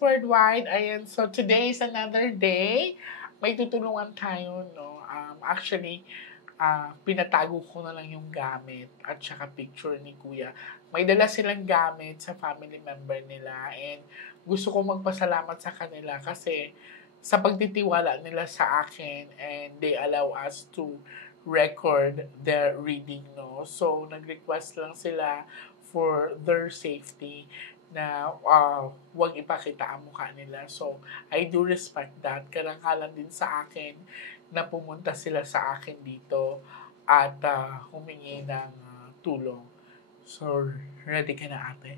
worldwide. Ayan, so today is another day. May tutulungan tayo, no? Actually, pinatago ko na lang yung gamit at saka picture ni Kuya. May dala silang gamit sa family member nila and gusto ko magpasalamat sa kanila kasi sa pagtitiwala nila sa akin and they allow us to record their reading, no? So, nag-request lang sila for their safety na huwag ipakita ang mukha nila. So, I do respect that. Karangkalan din sa akin na pumunta sila sa akin dito at humingi ng tulong. So, ready ka na, ate?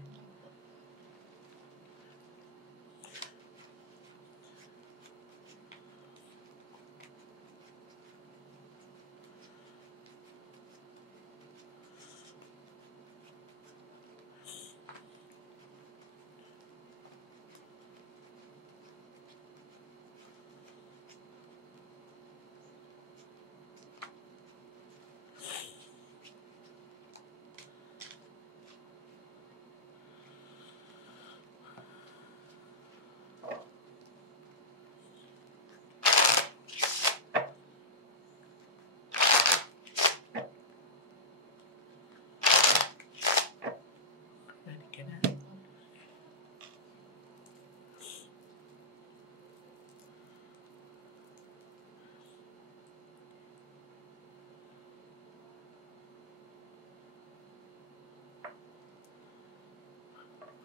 Ready ka na?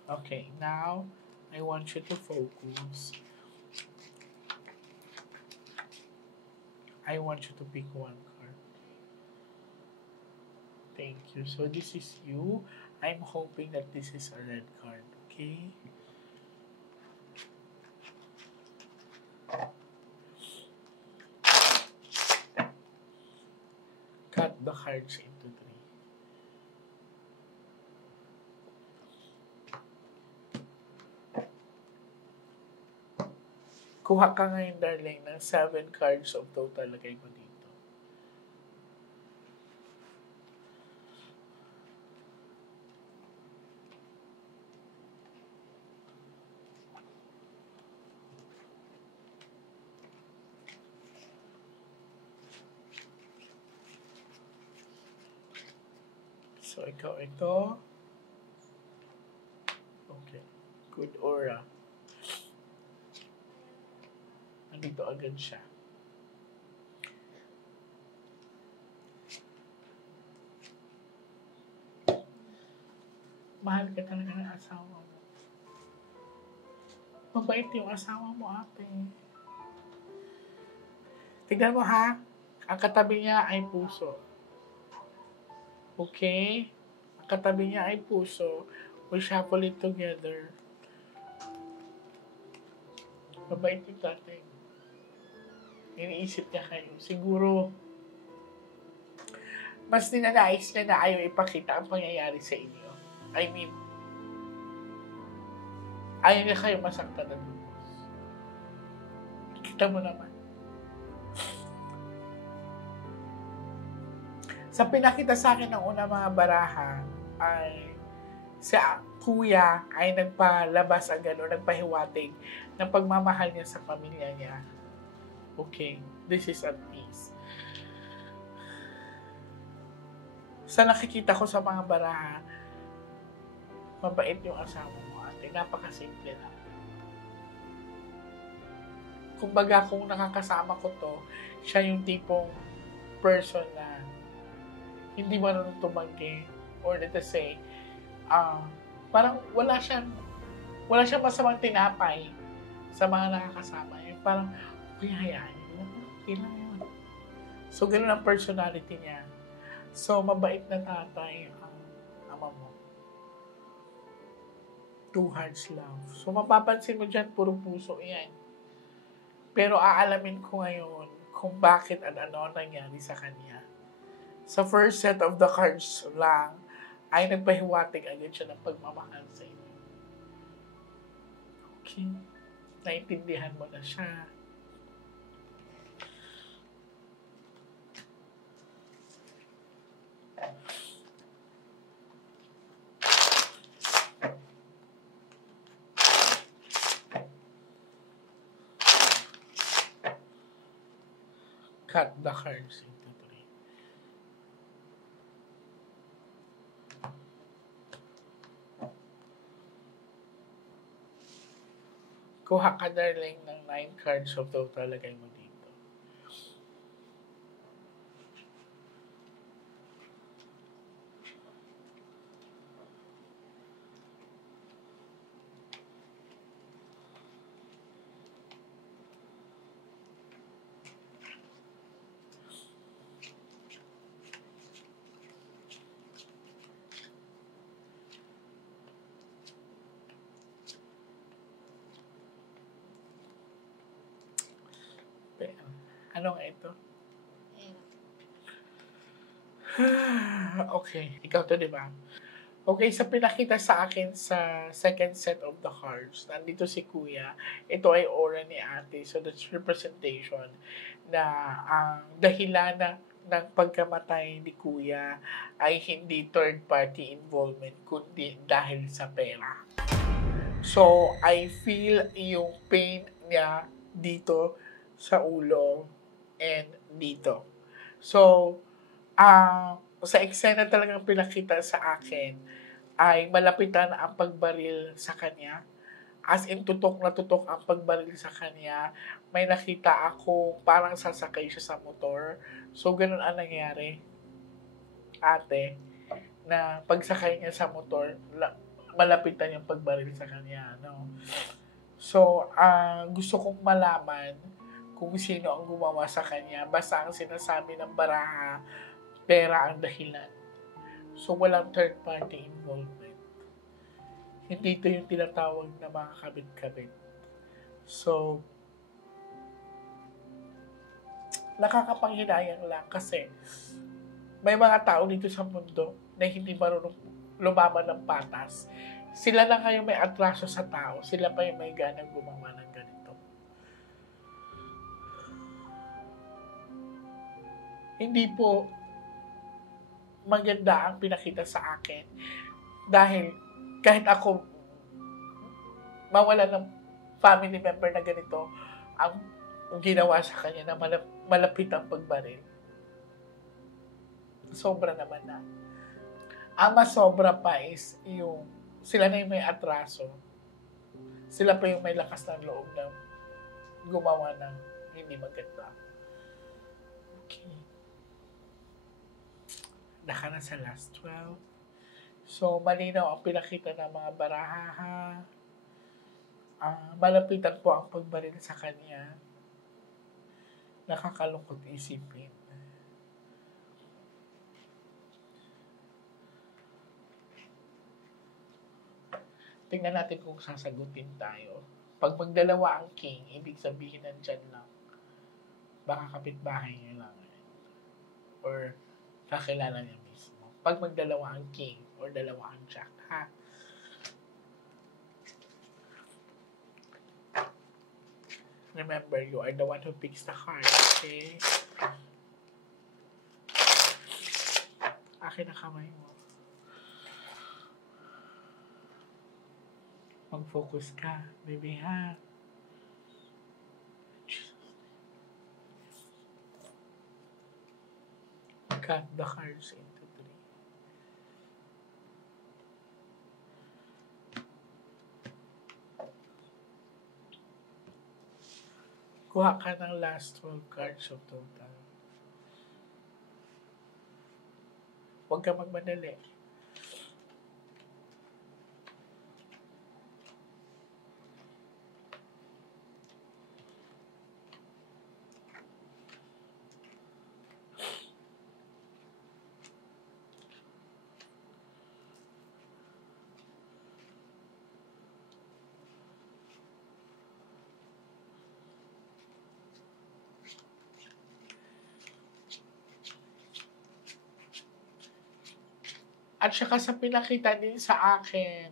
Okay, now I want you to focus. I want you to pick one card. Thank you. So this is you. I'm hoping that this is a red card, okay? Cut the cards into three. Kuha ka ngayon, darling, ng 7 cards of total. Lagay mo dito. So, ikaw ito. Okay. Good aura. Nandito agad siya. Mahal ka talaga ng asawa mo. Mabait yung asawa mo, ate. Tignan mo, ha? Ang katabi niya ay puso. Okay? Ang katabi niya ay puso. We shuffle it together. Mabait yung tatay. Iniisip niya kayo. Siguro, mas ninanais niya na ayaw ipakita ang pangyayari sa inyo. I mean, ayaw niya kayo masaktan ng lubos. Kita mo naman. Sa pinakita sa akin ng una mga baraha, ay si Kuya ay nagpalabas agad o nagpahiwatig ng pagmamahal niya sa pamilya niya. Okay, this is at peace. Sa nakikita ko sa mga baraha, mabait yung asawa mo, ate. Napakasimple lang. Kumbaga, kung nakakasama ko to, siya yung tipong person na hindi marunong tumanggi or let us say, parang wala siyang masamang tinapay sa mga nakakasama. Yung parang, kaya hayaan yun. Okay lang yun. So, ganun ang personality niya. So, mabait na tatay ang ama mo. 2 hearts love. So, mapapansin mo dyan, puro puso yan. Pero aalamin ko ngayon kung bakit at ano nangyari sa kanya. Sa first set of the cards lang, ay nagpahiwatig agad siya ng pagmamahal sa inyo. Okay? Naintindihan mo na siya. Cut the cards into three. Kuha ka darling ng 9 cards of total, lagay mo dito. Anong ito? Okay, ikaw to, di ba? Okay, sa pinakita sa akin sa second set of the cards, nandito si Kuya. Ito ay aura ni ate. So, that's representation na ang dahilan ng pagkamatay ni Kuya ay hindi third-party involvement, kundi dahil sa pera. So, I feel yung pain niya dito sa ulo and dito. So, sa eksena talagang pinakita sa akin ay malapitan ang pagbaril sa kanya. As in, tutok na tutok ang pagbaril sa kanya. May nakita ako parang sasakay siya sa motor. So, ganun ang nangyari, ate, na pagsakay niya sa motor, malapitan yung pagbaril sa kanya. No? So, gusto kong malaman kung sino ang gumawa sa kanya. Basta ang sinasabi ng baraha, pera ang dahilan. So, walang third-party involvement. Hindi ito yung tinatawag na mga kabit-kabit. So, nakakapanghinayang lang kasi may mga tao dito sa mundo na hindi marunong lumaban ng patas. Sila na ngayon may atraso sa tao. Sila pa yung may ganang gumawa ng ganito. Hindi po maganda ang pinakita sa akin. Dahil kahit ako mawala ng family member na ganito, ang ginawa sa kanya na malapit ang pagbaril. Sobra naman na. Ang masobra pa is yung sila na yung may atraso. Sila pa yung may lakas ng loob na gumawa ng hindi maganda. Okay. Naka na sa last 12. So, malinaw ang pinakita ng mga baraha. Malapitan po ang pagbaril sa kanya. Nakakalungkot isipin. Tingnan natin kung sasagutin tayo. Pag magdalawa ang king, ibig sabihin nandyan lang. Baka kapitbahay niya lang. Or kakilala niya mismo. Pag magdalawa ang king or dalawa ang jack, ha? Remember, you are the one who picks the card, okay? Akin na kamay mo. Mag-focus ka, baby, ha? Cut the cards into three. Kuha ka ng last 12 cards of total. Huwag ka magmadali. At saka sa pinakita din sa akin,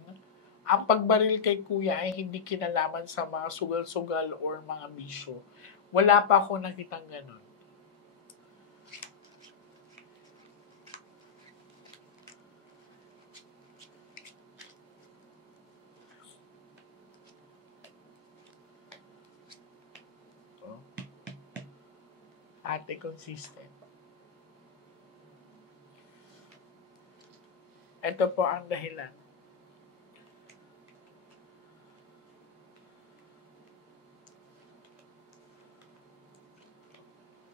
ang pagbaril kay Kuya ay hindi kinalaman sa mga sugal-sugal or mga bisyo. Wala pa ako nakitang ganun. ate, consistent. Ito po ang dahilan.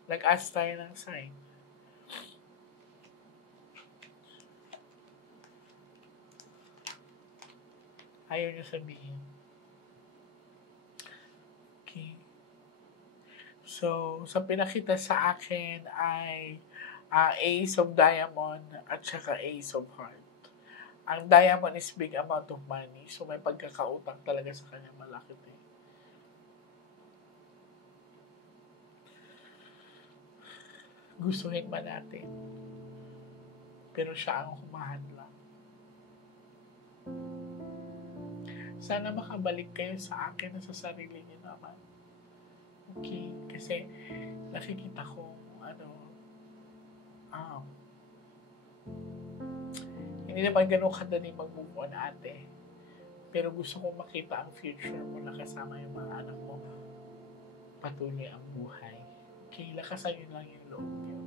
Nag-ask tayo ng sign. Ayaw niyo sabihin. Okay. So, sa pinakita sa akin ay Ace of Diamond at saka Ace of Heart. Ang diamond is big amount of money. So, may pagkakautang talaga sa kanya malaki din. Gustuhin ba natin? Pero siya ang humahadlang. Sana makabalik kayo sa akin na sa sarili niyo naman. Okay? Kasi nakikita ko, hindi naman ganun kadali mag-move on, ate. Pero gusto kong makita ang future mo na kasama yung mga anak mo. Patuloy ang buhay. Okay, lakasan yun lang yung loob niyo.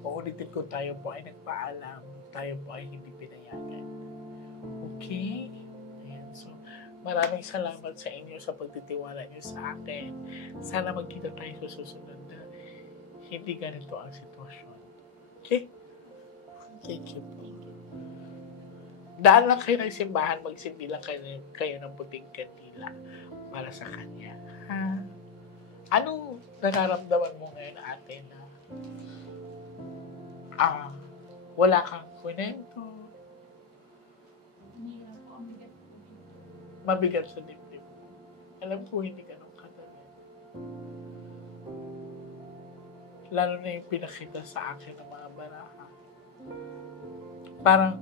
Uulitin ko, tayo po ay nagpaalam. Tayo po ay hindi pinayagan. Okay? Ayan. So, maraming salamat sa inyo sa pagtitiwala niyo sa akin. Sana magkita tayo sa susunod na hindi ganito ang sitwasyon. Okay? Thank you. Daan lang kayo ng simbahan, magsindi lang kayo ng puting kandila para sa kanya. Ha? Anong nararamdaman mo ngayon, ate, na wala kang kwento? Mabigat sa dibdib mo. Alam ko, hindi ganun kadali. Lalo na yung pinakita sa akin ng mga baraha. Parang,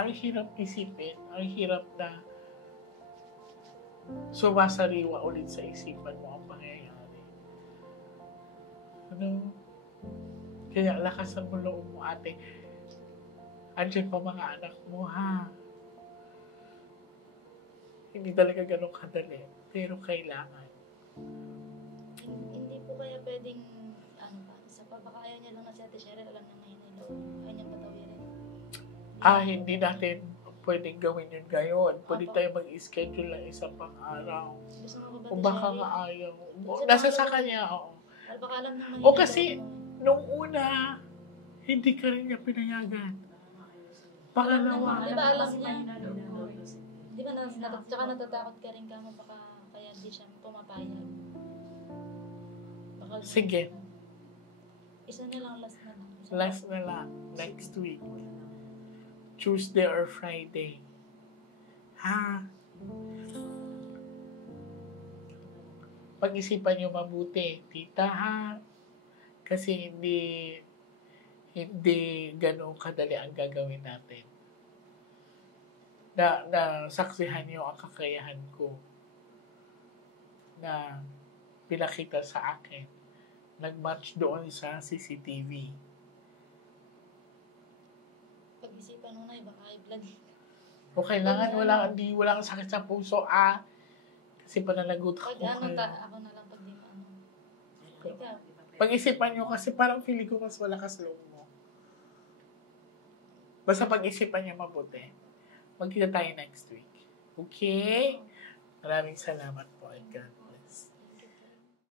ang hirap isipin, ang hirap na sumasariwa ulit sa isipan mo ang pangyayari. Kaya lakasan mo loob mo, ate. Andiyan pa mga anak mo, ha? Hindi talaga ganun kadali, pero kailangan. Hindi po kaya pwedeng, sa papakaya niya lang na si Ate Cheryl, alam na ngayon yung loob. Kaya niyang patawirin. Hindi natin pwedeng gawin yun ngayon. Pwede tayo mag-schedule ng isang pang-araw. Gusto mo ba O Ate baka Cheryl? nga ayaw. Nasa sa kanya, oo. Baka alam na ngayon O yung kasi, loob mo. nung una, hindi ka rin niya pinayagan. Pangalawa, Di ba alam niya? Di ba tsaka natatakot ka rin ka mo, baka kaya di siya pumapayag. Baka, sige, isa na lang, last na lang. last na lang, next week. Tuesday or Friday. Ha? Pag-isipan niyo mabuti, tita, ha? Kasi hindi ganun kadali ang gagawin natin. Na saksihan niyo ang kakayahan ko na pinakita sa akin. Nag-match doon sa CCTV. Pag-isipan mo na, baka i-blood. O kailangan walang sakit sa puso, kasi pananagot ako Pag kayo. ako na lang pag di Ikaw. Pag-isipan nyo kasi parang feeling ko mas malakas loob mo. Basta pag-isipan nyo mabuti. Magkita tayo next week. Okay? Maraming salamat po, Edgar.